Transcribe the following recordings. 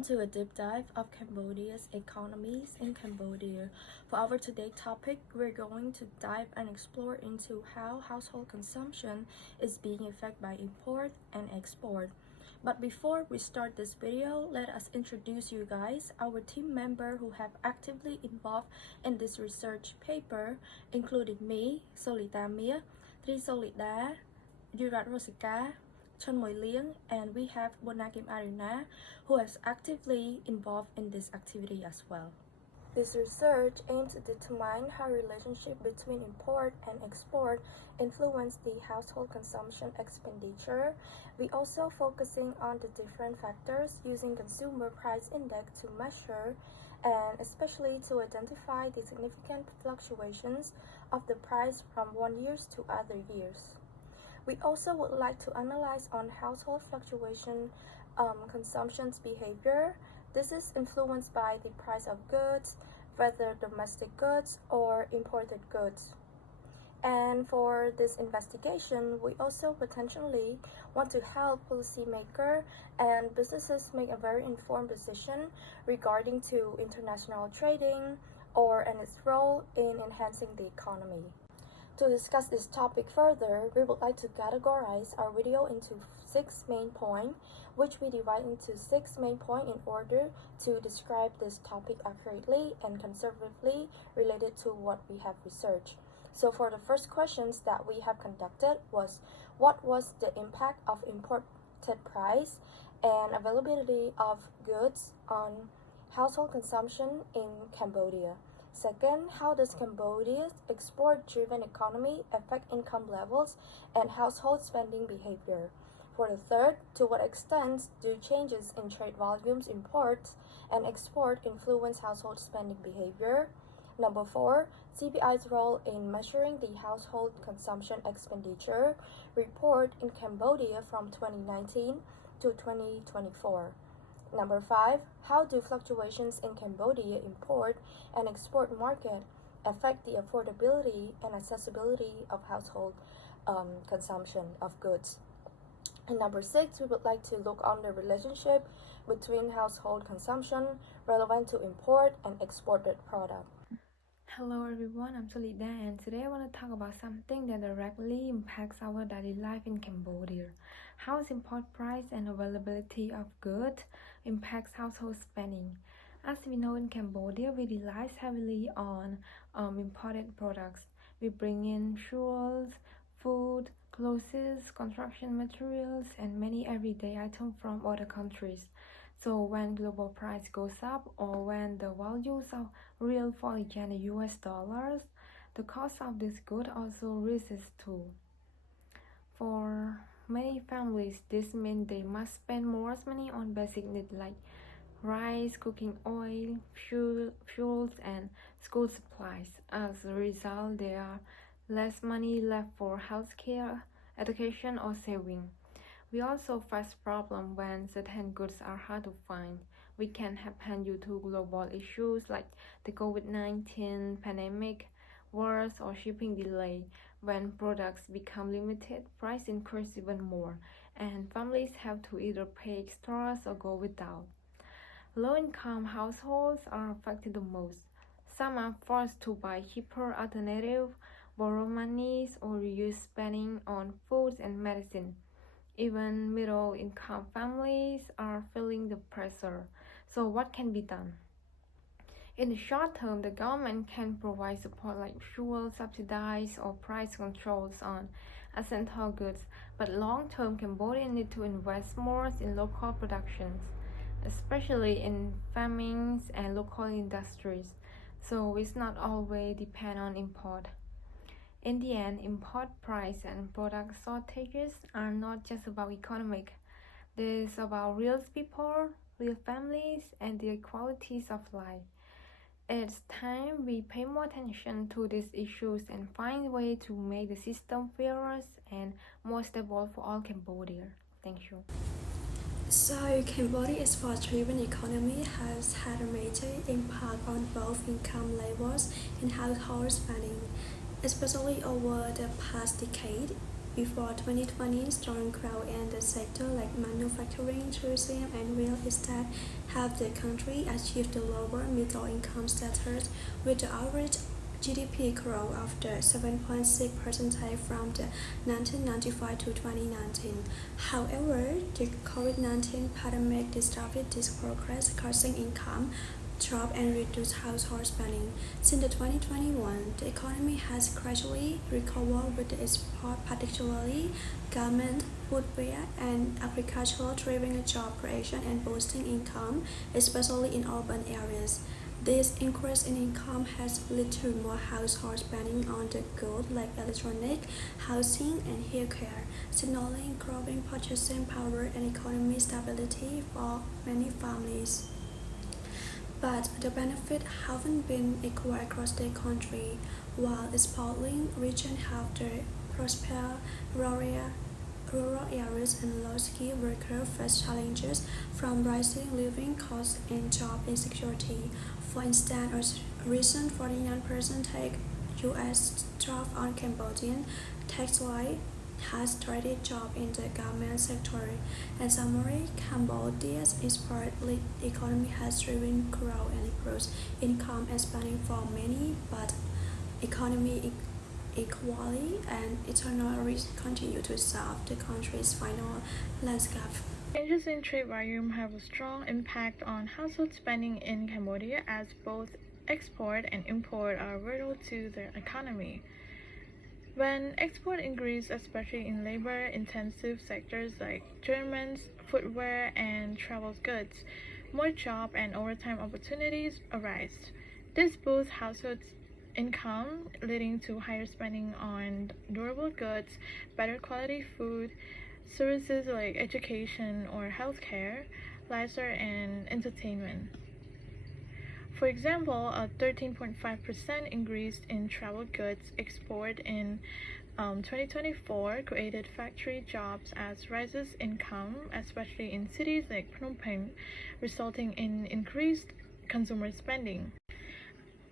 Welcome to a deep dive of Cambodia's economies in Cambodia. For our today's topic, we're going to dive and explore into how household consumption is being affected by import and export. But before we start this video, let us introduce you guys, our team member who have actively involved in this research paper, including me, Solita Mia, Tri Solida, Yurat Rosika, Chon Moy Liang, and we have Bonakim Arina, who is actively involved in this activity as well. This research aims to determine how relationship between import and export influence the household consumption expenditure. We also focusing on the different factors using consumer price index to measure and especially to identify the significant fluctuations of the price from one year to other years. We also would like to analyze on household fluctuation consumption's behavior. This is influenced by the price of goods, whether domestic goods or imported goods. And for this investigation, we also potentially want to help policymakers and businesses make a very informed decision regarding to international trading and its role in enhancing the economy. To discuss this topic further, we would like to categorize our video into 6 main points, which we divide into 6 main points in order to describe this topic accurately and conservatively related to what we have researched. So for the first questions that we have conducted was, what was the impact of imported price and availability of goods on household consumption in Cambodia? Second, how does Cambodia's export-driven economy affect income levels and household spending behavior? For the third, to what extent do changes in trade volumes, imports, and export influence household spending behavior? Number 4, CPI's role in measuring the household consumption expenditure report in Cambodia from 2019 to 2024. Number 5, how do fluctuations in Cambodia import and export market affect the affordability and accessibility of household consumption of goods? And number 6, we would like to look on the relationship between household consumption relevant to import and exported product. Hello everyone, I'm Solida and today I want to talk about something that directly impacts our daily life in Cambodia. How import price and availability of goods impacts household spending. As we know, in Cambodia, we rely heavily on imported products. We bring in fuels, food, clothes, construction materials, and many everyday items from other countries. So when global price goes up or when the values of real foreign and US dollars, the cost of this good also rises too. For many families, this means they must spend more money on basic needs like rice, cooking oil, fuels, and school supplies. As a result, there are less money left for healthcare, education, or saving. We also face problems when certain goods are hard to find. We can happen due to global issues like the COVID-19 pandemic, wars, or shipping delay. When products become limited, price increase even more, and families have to either pay extras or go without. Low-income households are affected the most. Some are forced to buy cheaper alternatives, borrow monies, or reduce spending on foods and medicine. Even middle-income families are feeling the pressure. So what can be done? In the short term, the government can provide support like fuel subsidies or price controls on essential goods. But long-term, Cambodia needs to invest more in local productions, especially in farming and local industries. So it's not always depend on import. In the end, import price and product shortages are not just about economic. It's about real people, real families, and their qualities of life. It's time we pay more attention to these issues and find a way to make the system fairer and more stable for all Cambodia. Thank you. So, Cambodia's export-driven economy has had a major impact on both income levels and household spending, especially over the past decade. Before 2020, strong growth in the sector like manufacturing, tourism, and real estate helped the country achieve the lower middle income status, with the average GDP growth of the 7.6% from the 1995 to 2019. However, the COVID-19 pandemic disrupted this progress, causing income drop and reduced household spending. Since the 2021, the economy has gradually recovered with the export, particularly garment, footwear, and agricultural driving job creation and boosting income, especially in urban areas. This increase in income has led to more household spending on the goods like electronic, housing, and haircare, signaling growing purchasing power and economic stability for many families. But the benefits haven't been equal across the country. While exporting regions have the prosper, rural rural areas and low-skilled workers face challenges from rising living costs and job insecurity. For instance, a recent 49% take U.S. draft on Cambodian textile has created jobs in the garment sector. In summary, Cambodia's export-led economy has driven growth and improved income and spending for many, but economic equality and eternal risk continue to solve the country's final landscape. Changes in trade volume have a strong impact on household spending in Cambodia as both export and import are vital to the economy. When export increase, especially in labor-intensive sectors like garments, footwear, and travel goods, more job and overtime opportunities arise. This boosts households' income, leading to higher spending on durable goods, better quality food, services like education or healthcare, leisure, and entertainment. For example, a 13.5% increase in travel goods export in 2024 created factory jobs as rises income, especially in cities like Phnom Penh, resulting in increased consumer spending.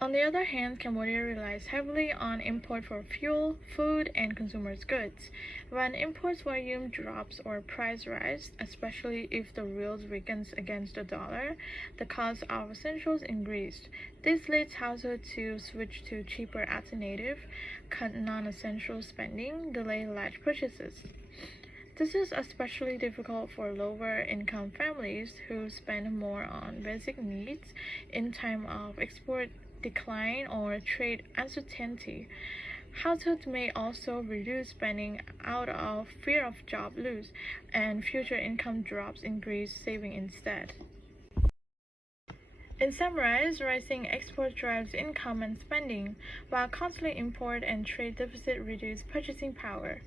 On the other hand, Cambodia relies heavily on import for fuel, food, and consumer goods. When imports volume drops or price rise, especially if the real weakens against the dollar, the cost of essentials increased. This leads households to switch to cheaper alternative, cut non-essential spending, delay large purchases. This is especially difficult for lower income families who spend more on basic needs in time of export decline or trade uncertainty. Households may also reduce spending out of fear of job loss, and future income drops increase saving instead. In summary, rising export drives income and spending, while costly import and trade deficit reduce purchasing power.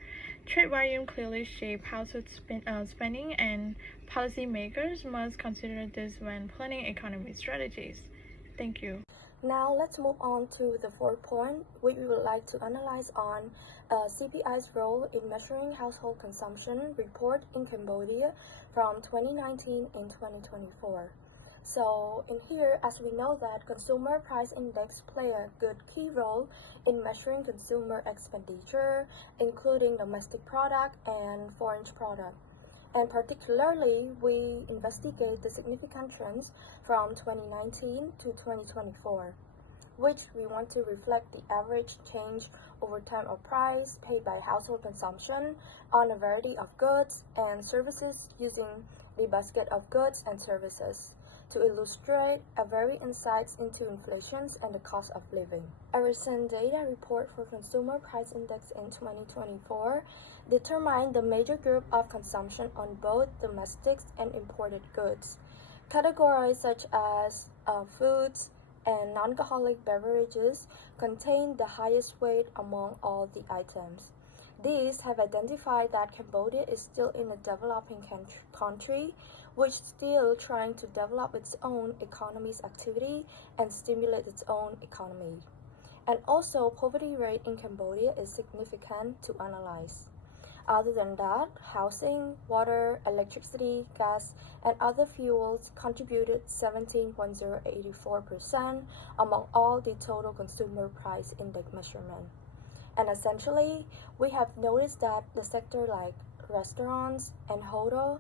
Trade volume clearly shape household spending, and policymakers must consider this when planning economic strategies. Thank you. Now let's move on to the fourth point, which we would like to analyze on CPI's role in measuring household consumption report in Cambodia from 2019 and 2024. So in here, as we know that Consumer Price Index play a good key role in measuring consumer expenditure, including domestic product and foreign product. And particularly, we investigate the significant trends from 2019 to 2024, which we want to reflect the average change over time of price paid by household consumption on a variety of goods and services using the basket of goods and services to illustrate a very insights into inflation and the cost of living. A recent data report for Consumer Price Index in 2024 determined the major group of consumption on both domestic and imported goods. Categories such as foods and non-alcoholic beverages contain the highest weight among all the items. These have identified that Cambodia is still in a developing country, which is still trying to develop its own economy's activity and stimulate its own economy. And also, poverty rate in Cambodia is significant to analyze. Other than that, housing, water, electricity, gas, and other fuels contributed 17.084% among all the total consumer price index measurement. And essentially, we have noticed that the sector like restaurants and hotel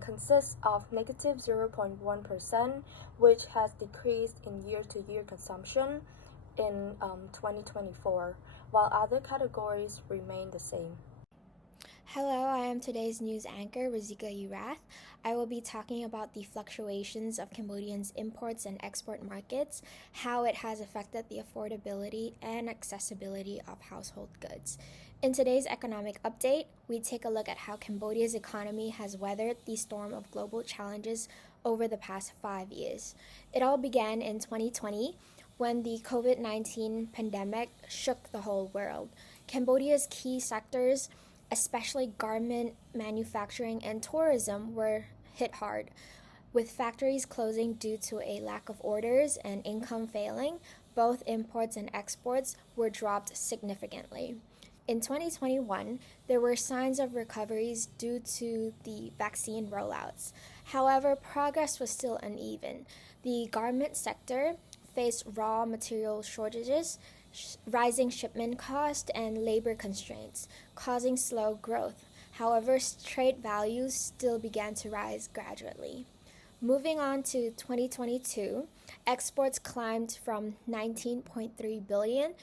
consists of negative 0.1%, which has decreased in year-to-year consumption in 2024, while other categories remain the same. Hello, I am today's news anchor, Razika Urath. I will be talking about the fluctuations of Cambodians' imports and export markets, how it has affected the affordability and accessibility of household goods. In today's economic update, we take a look at how Cambodia's economy has weathered the storm of global challenges over the past 5 years. It all began in 2020 when the COVID-19 pandemic shook the whole world. Cambodia's key sectors, especially garment manufacturing and tourism, were hit hard. With factories closing due to a lack of orders and income failing, both imports and exports were dropped significantly. In 2021, there were signs of recoveries due to the vaccine rollouts. However, progress was still uneven. The garment sector faced raw material shortages, rising shipment costs, and labor constraints, causing slow growth. However, trade values still began to rise gradually. Moving on to 2022, exports climbed from 19.3 billion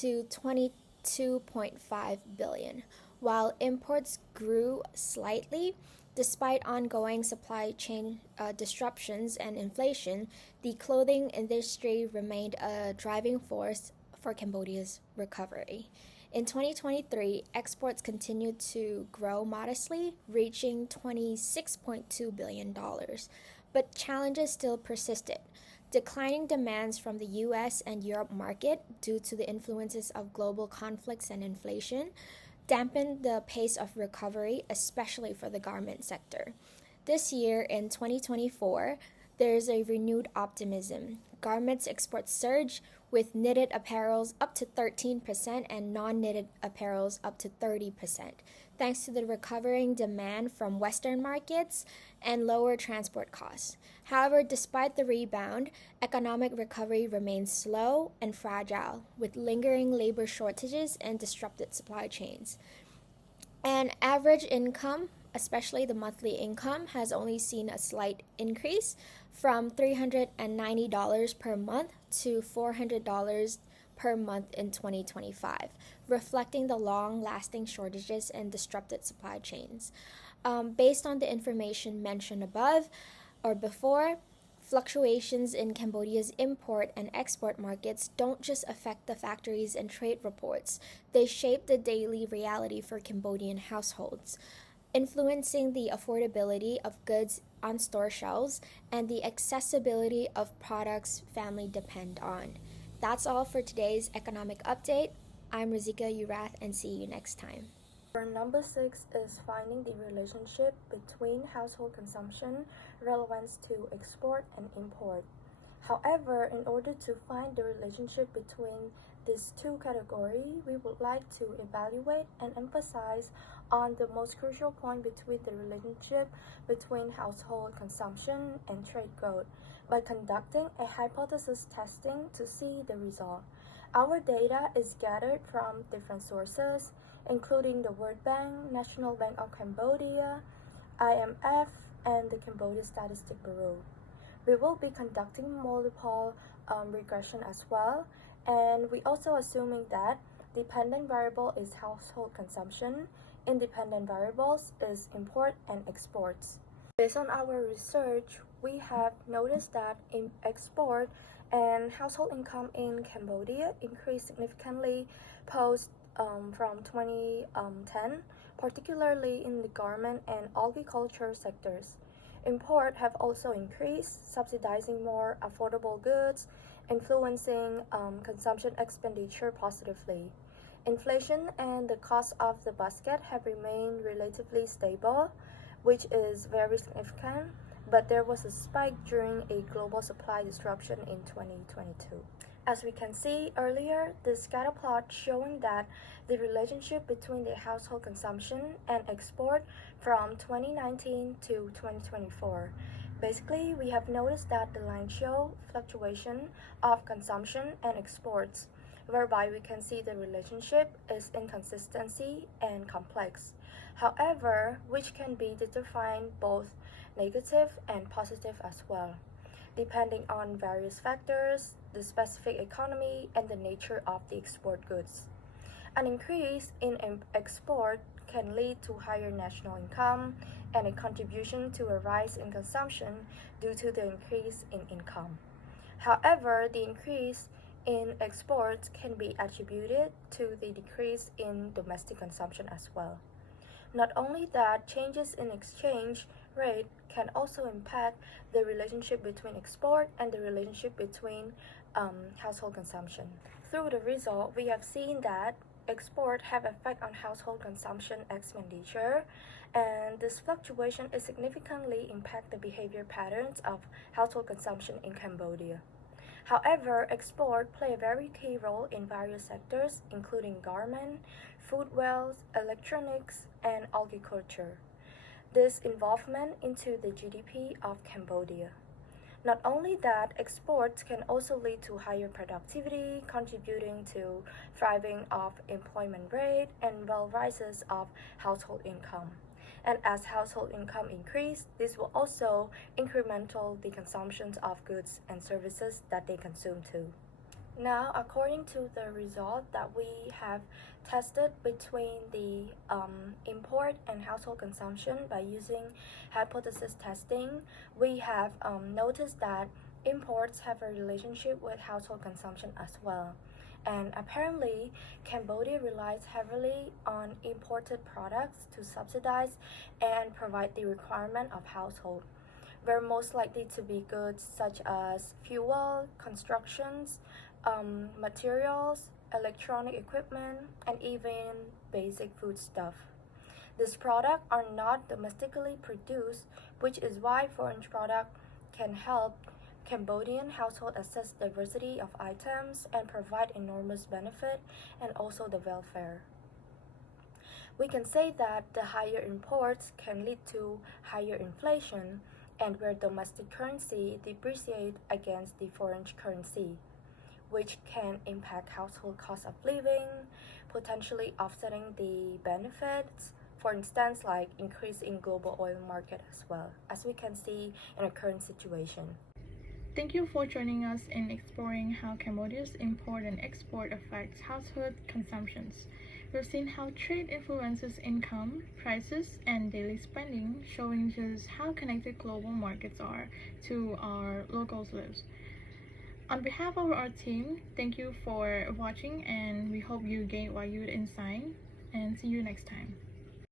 to 22.5 billion, while imports grew slightly. Despite ongoing supply chain disruptions and inflation, the clothing industry remained a driving force for Cambodia's recovery. In 2023, exports continued to grow modestly, reaching $26.2 billion. But challenges still persisted. Declining demands from the US and Europe market due to the influences of global conflicts and inflation dampened the pace of recovery, especially for the garment sector. This year, in 2024, there is a renewed optimism. Garments exports surge, with knitted apparels up to 13% and non-knitted apparels up to 30%, thanks to the recovering demand from Western markets and lower transport costs. However, despite the rebound, economic recovery remains slow and fragile, with lingering labor shortages and disrupted supply chains. And average income, especially the monthly income, has only seen a slight increase from $390 per month to $400 per month in 2025, reflecting the long-lasting shortages and disrupted supply chains. Based on the information mentioned above or before, fluctuations in Cambodia's import and export markets don't just affect the factories and trade reports, they shape the daily reality for Cambodian households, influencing the affordability of goods on store shelves and the accessibility of products families depend on. That's all for today's economic update. I'm Razika Urath, and see you next time. Our number 6 is finding the relationship between household consumption relevance to export and import. However, in order to find the relationship between these two categories, we would like to evaluate and emphasize on the most crucial point between the relationship between household consumption and trade growth by conducting a hypothesis testing to see the result. Our data is gathered from different sources, including the World Bank, National Bank of Cambodia, IMF, and the Cambodia Statistic Bureau. We will be conducting multiple regression as well, and we also assuming that dependent variable is household consumption, independent variables is import and exports. Based on our research, we have noticed that in export and household income in Cambodia increased significantly post from 2010, particularly in the garment and agriculture sectors. Import have also increased, subsidizing more affordable goods, influencing consumption expenditure positively. Inflation and the cost of the basket have remained relatively stable, which is very significant, but there was a spike during a global supply disruption in 2022. As we can see earlier, the scatter plot showing that the relationship between the household consumption and export from 2019 to 2024. Basically, we have noticed that the line show fluctuation of consumption and exports. whereby we can see the relationship is inconsistency and complex. However, which can be defined both negative and positive as well, depending on various factors, the specific economy, and the nature of the export goods. An increase in export can lead to higher national income and a contribution to a rise in consumption due to the increase in income. However, the increase in exports can be attributed to the decrease in domestic consumption as well. Not only that, changes in exchange rate can also impact the relationship between export and the relationship between household consumption. Through the result, we have seen that export have effect on household consumption expenditure, and this fluctuation is significantly impact the behavior patterns of household consumption in Cambodia. However, export play a very key role in various sectors, including garment, food wells, electronics, and agriculture. This involvement into the GDP of Cambodia. Not only that, exports can also lead to higher productivity, contributing to thriving of employment rate and well rises of household income. And as household income increase, this will also incremental the consumption of goods and services that they consume too. Now, according to the result that we have tested between the import and household consumption by using hypothesis testing, we have noticed that imports have a relationship with household consumption as well. And apparently, Cambodia relies heavily on imported products to subsidize and provide the requirement of household. Were most likely to be goods such as fuel, constructions, materials, electronic equipment, and even basic food stuff. These products are not domestically produced, which is why foreign products can help Cambodian household access diversity of items and provide enormous benefit and also the welfare. We can say that the higher imports can lead to higher inflation and where domestic currency depreciate against the foreign currency, which can impact household cost of living, potentially offsetting the benefits, for instance, like increase in global oil market as well, as we can see in our current situation. Thank you for joining us in exploring how Cambodia's import and export affects household consumptions. We've seen how trade influences income, prices, and daily spending, showing just how connected global markets are to our local lives. On behalf of our team, thank you for watching, and we hope you gained valuable insight, and see you next time.